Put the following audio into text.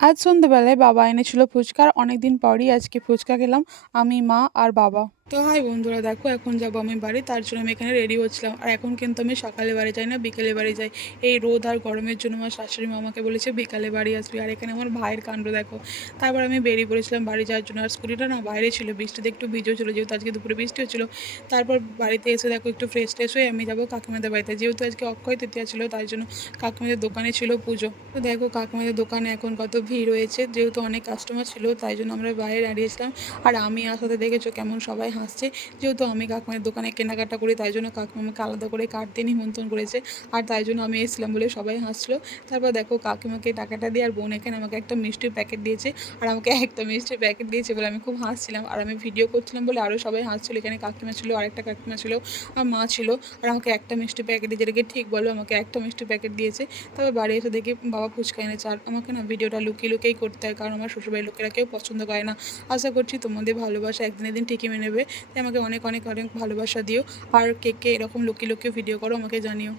আজ সন্ধ্যেবেলায় বাবা এনেছিল ফুচকা। আর অনেকদিন পরই আজকে ফুচকা খেলাম আমি, মা আর বাবা। তো হাই বন্ধুরা, দেখো এখন যাবো আমি বাড়ি, তার জন্য আমি এখানে রেডি হচ্ছিলাম। আর এখন কিন্তু আমি সকালে বাড়ি যাই না, বিকেলে বাড়ি যাই। এই রোদ আর গরমের জন্য আমার শাশুড়ি মা আমাকে বলেছে বিকালে বাড়ি আসবি। আর এখানে আমার ভাইয়ের কাণ্ড দেখো। তারপর আমি বেরিয়ে পড়েছিলাম বাড়ি যাওয়ার জন্য। আর স্কুটিটা না বাইরে ছিল, বৃষ্টিতে একটু ভিজেও ছিল, যেহেতু আজকে দুপুরে বৃষ্টি হচ্ছিলো। তারপর বাড়িতে এসে দেখো একটু ফ্রেশ ট্রেশ হয়ে আমি যাবো কাকিমাদের বাড়িতে, যেহেতু আজকে অক্ষয় তৃতীয়া ছিল, তাই জন্য কাকিমাদের দোকানে ছিল পুজো। তো দেখো কাকিমাদের দোকানে এখন কত ভিড় হয়েছে, যেহেতু অনেক কাস্টমার ছিল, তাই জন্য আমরা বাইরে দাঁড়িয়েছিলাম। আর আমি আসাতে দেখেছো কেমন সবাই হাসছে, যেহেতু আমি কাকিমার দোকানে কেনাকাটা করি, তাই জন্য কাকিমা আমাকে আলাদা করে কার্ড দিয়ে নিমন্ত্রণ করেছে। আর তাই জন্য আমি এসেছিলাম বলে সবাই হাসছিলো। তারপর দেখো কাকিমাকে টাকাটা দিয়ে আর বোন এখানে আমাকে একটা মিষ্টির প্যাকেট দিয়েছে। আর আমাকে একটা মিষ্টির প্যাকেট দিয়েছে বলে আমি খুব হাসছিলাম। আর আমি ভিডিও করছিলাম বলে আরও সবাই হাসছিলো। এখানে কাকিমা ছিল, আরেকটা কাকিমা ছিল, আর মা ছিল। আর আমাকে একটা মিষ্টি প্যাকেট দিয়েছে, এটাকে ঠিক বলো, আমাকে একটা মিষ্টি প্যাকেট দিয়েছে। তবে বাড়ি এসে দেখি বাবা ফুচকা এনেছে। আর আমাকে না ভিডিওটা লুকিয়ে লুকিয়েই করতে হয়, কারণ আমার শ্বশুরবাড়ির লোকেরা কেউ পছন্দ করে না। আশা করছি তোমাদের ভালোবাসা একদিন একদিন ঠিকই মেনে নেবে। তাই আমাকে অনেক অনেক অনেক ভালোবাসা দিও। আর কে কে এরকম লুকিয়ে লুকিয়ে ভিডিও করো আমাকে জানিও।